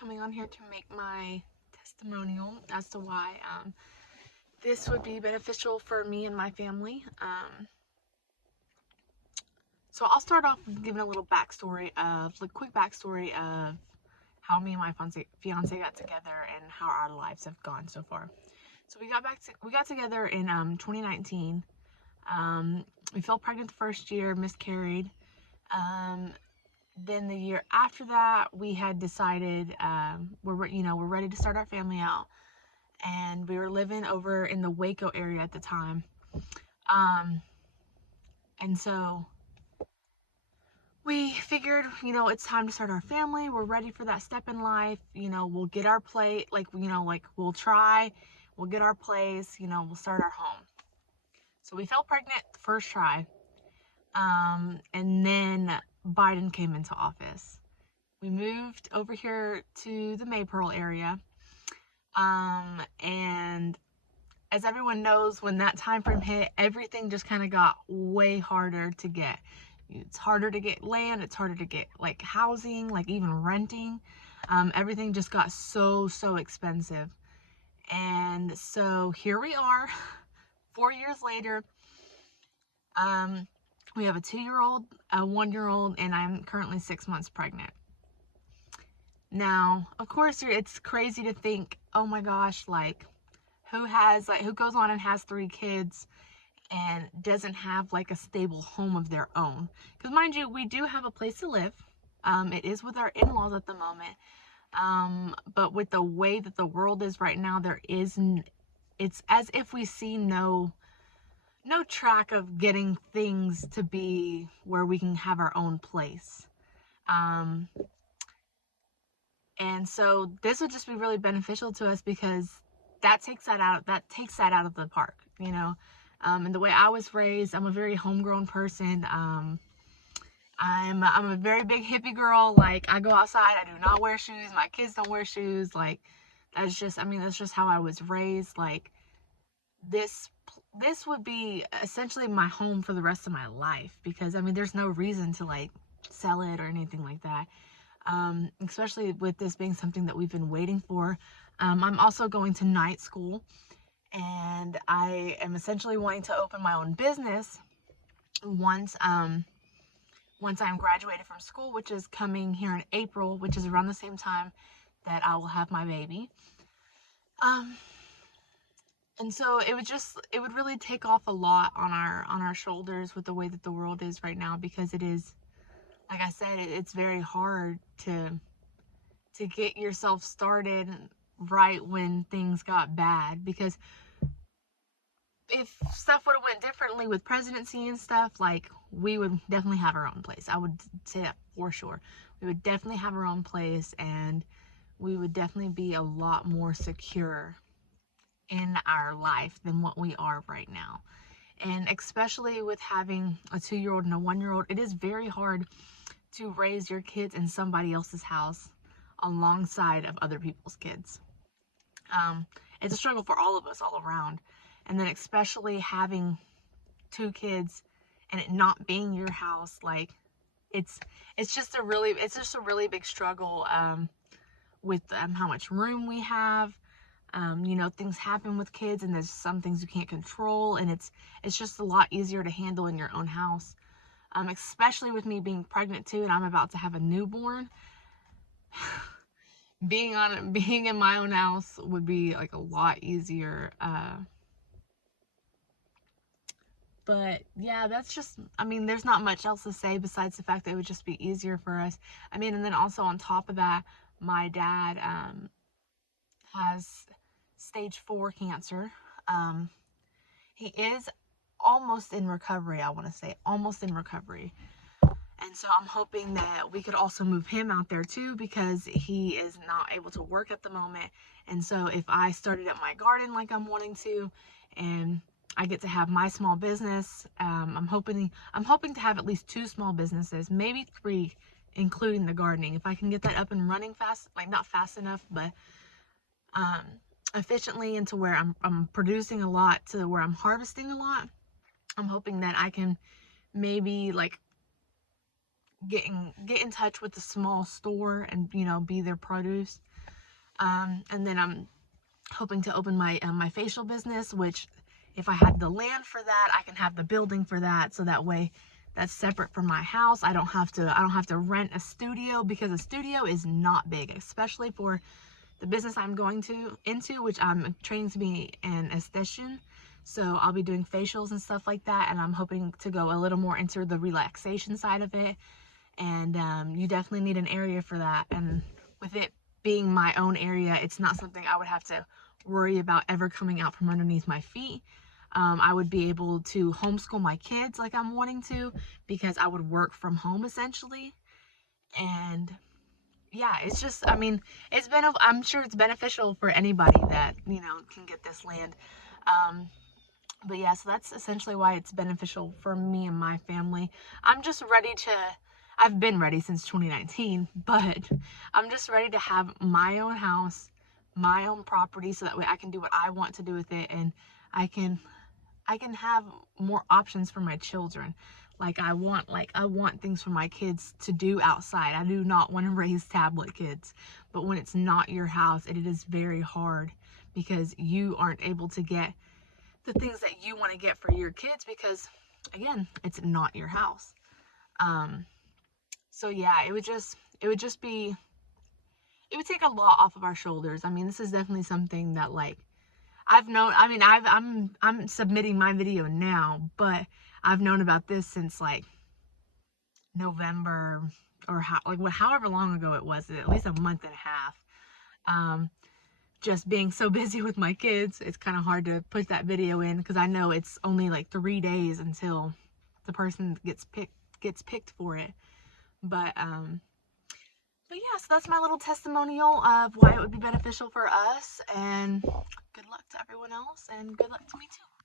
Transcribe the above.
coming on here to make my testimonial as to why this would be beneficial for me and my family. So I'll start off with giving a little backstory quick backstory of how me and my fiance got together and how our lives have gone so far. So we got together in 2019. We fell pregnant the first year, miscarried. Then the year after that, we had decided we're ready to start our family out, and we were living over in the Waco area at the time. And so we figured, it's time to start our family. We're ready for that step in life. We'll get our plate, we'll get our place, we'll start our home. So we fell pregnant the first try. And then Biden came into office. We moved over here to the Maypearl area. And as everyone knows, when that time frame hit, everything just kind of got way harder to get. It's harder to get land. It's harder to get housing, even renting. Everything just got so expensive. And so here we are, 4 years later. We have a 2-year-old, a 1-year-old, and I'm currently 6 months pregnant. Now, of course, it's crazy to think, oh my gosh, who goes on and has 3 kids and doesn't have a stable home of their own? Because mind you, we do have a place to live. It is with our in-laws at the moment. But with the way that the world is right now, it's as if we see no track of getting things to be where we can have our own place. And so this would just be really beneficial to us because that takes that out of the park, and the way I was raised, I'm a very homegrown person. I'm a very big hippie girl. I go outside, I do not wear shoes. My kids don't wear shoes. That's just how I was raised. This would be essentially my home for the rest of my life because there's no reason to sell it or anything like that. Especially with this being something that we've been waiting for. I'm also going to night school, and I am essentially wanting to open my own business once I'm graduated from school, which is coming here in April, which is around the same time that I will have my baby. And so it would really take off a lot on our shoulders with the way that the world is right now, because it is, like I said, it's very hard to get yourself started right when things got bad. Because if stuff would have went differently with presidency and stuff, we would definitely have our own place. I would say that for sure. We would definitely have our own place, and we would definitely be a lot more secure in our life than what we are right now. And especially with having a 2-year-old and a 1-year-old, it is very hard to raise your kids in somebody else's house alongside of other people's kids. It's a struggle for all of us all around. And then especially having 2 kids and it not being your house, it's just a really big struggle with how much room we have. Things happen with kids, and there's some things you can't control, and it's just a lot easier to handle in your own house. Especially with me being pregnant too, and I'm about to have a newborn. being in my own house would be a lot easier. But yeah, that's just, there's not much else to say besides the fact that it would just be easier for us. And then also on top of that, my dad has stage 4 cancer. He is almost in recovery, I want to say, almost in recovery. And so I'm hoping that we could also move him out there too, because he is not able to work at the moment. And so if I started up my garden like I'm wanting to, and I get to have my small business, I'm hoping to have at least 2 small businesses, maybe 3, including the gardening. If I can get that up and running fast, not fast enough, but efficiently, into where I'm producing a lot to where I'm harvesting a lot. I'm hoping that I can maybe get in touch with the small store and, you know, be their produce. And then I'm hoping to open my facial business, which if I have the land for that, I can have the building for that, so that way that's separate from my house. I don't have to rent a studio, because a studio is not big, especially for the business I'm going into, which I'm training to be an esthetician. So I'll be doing facials and stuff like that, and I'm hoping to go a little more into the relaxation side of it. And you definitely need an area for that. And with it being my own area, it's not something I would have to worry about ever coming out from underneath my feet. I would be able to homeschool my kids like I'm wanting to, because I would work from home essentially. And yeah, it's just, I mean, I'm sure it's beneficial for anybody that, you know, can get this land. Um, but yeah, so that's essentially why it's beneficial for me and my family. I'm just ready to, I've been ready since 2019, but I'm just ready to have my own house, my own property, so that way I can do what I want to do with it, and I can I can have more options for my children. I want things for my kids to do outside. I do not want to raise tablet kids. But when it's not your house, it is very hard, because you aren't able to get the things that you want to get for your kids, because again, it's not your house. Um so yeah, it would take a lot off of our shoulders. I mean, this is definitely something that, like, I've known, I mean, I'm submitting my video now, but I've known about this since like November, or however long ago it was, at least a month and a half. Um, just being so busy with my kids, it's kind of hard to put that video in, because I know it's only like 3 days until the person gets picked for it. But yeah, so that's my little testimonial of why it would be beneficial for us, and good luck to everyone else, and good luck to me too.